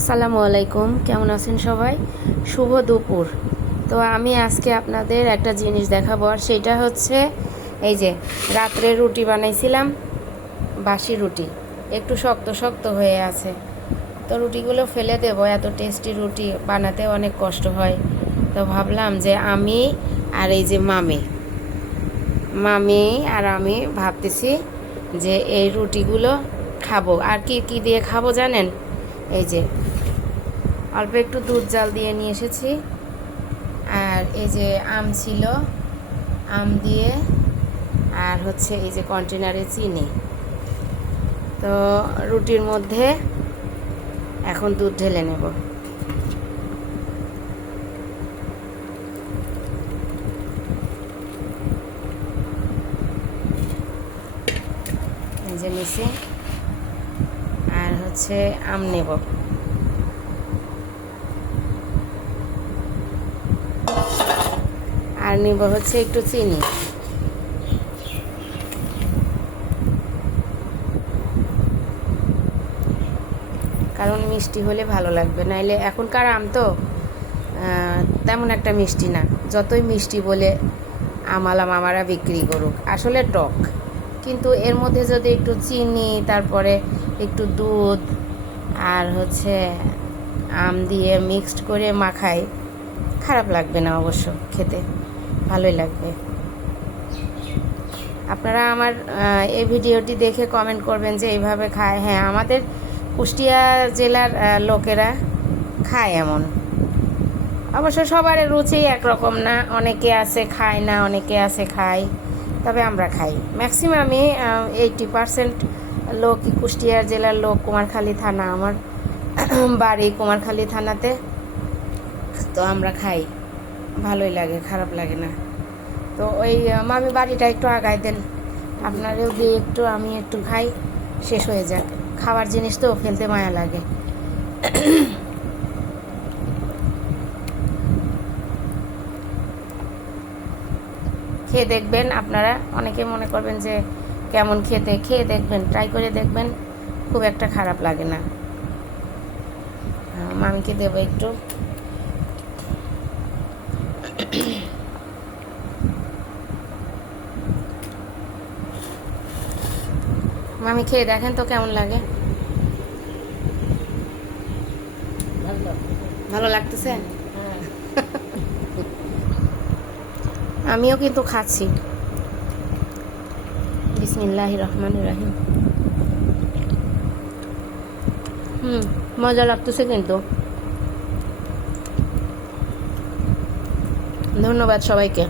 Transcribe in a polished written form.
আসসালামু আলাইকুম, কেমন আছেন সবাই? শুভ দুপুর। তো আমি আজকে আপনাদের একটা জিনিস দেখাবো, আর সেটা হচ্ছে এই যে রাত্রে রুটি বানাইছিলাম, বাসি রুটি একটু শক্ত শক্ত হয়ে আছে। তো রুটিগুলো ফেলে দেবো, এত টেস্টি রুটি বানাতে অনেক কষ্ট হয়। তো ভাবলাম যে আমি আর এই যে মামি আর আমি ভাবতেছি যে এই রুটিগুলো খাবো। আর কি কি দিয়ে খাবো জানেন? এই যে অল্প একটু দুধ জাল দিয়ে নিয়ে এসেছি, আর এই যে আম ছিল, আম দিয়ে, আর হচ্ছে এই যে কন্টেনারে চিনি। তো রুটির মধ্যে এখন দুধ ঢেলে নেব। এই যে মিশে, আর হচ্ছে আম নেব। আর নিব হচ্ছে একটু চিনি। কারণ মিষ্টি হলে ভালো লাগবে, নাইলে এখনকার আম তো তেমন একটা মিষ্টি না। যতই মিষ্টি বলে মামারা বিক্রি করুক, আসলে টক। কিন্তু এর মধ্যে যদি একটু চিনি, তারপরে একটু দুধ আর হচ্ছে আম দিয়ে মিক্সড করে মাখাই, খারাপ লাগবে না, অবশ্য খেতে ভালোই লাগবে। আপনারা আমার এই ভিডিওটি দেখে কমেন্ট করবেন যে এইভাবে খায়। হ্যাঁ, আমাদের কুষ্টিয়া জেলার লোকেরা খায় এমন। অবশ্য সবার রুচি একরকম না, অনেকে আছে খায় না, অনেকে আছে খায়, তবে আমরা খাই। ম্যাক্সিমামই 80% লোকই কুষ্টিয়া জেলার লোক। কুমারখালী থানা, আমার বাড়ি কুমারখালী থানাতে। তো আমরা খাই, ভালোই লাগে, খারাপ লাগে না। তো ওই মামি বাড়িটা একটু আগায় দেন, আপনারেও দিয়ে একটু, আমি একটু খাই, শেষ হয়ে যাক। খাবার জিনিস তো ফেলতে মায়া লাগে। খেয়ে দেখবেন আপনারা। অনেকে মনে করবেন যে কেমন খেতে, খেয়ে দেখবেন, ট্রাই করে দেখবেন, খুব একটা খারাপ লাগে না। মামিকে দেবো একটু। মামি খেয়ে দেখেন তো কেমন লাগে। ভালো লাগতেছে? আমিও কিন্তু খাচ্ছি। বিসমিল্লাহির রহমানির রহিম। মজা লাগতেছে কিন্তু। ধন্যবাদ সবাইকে।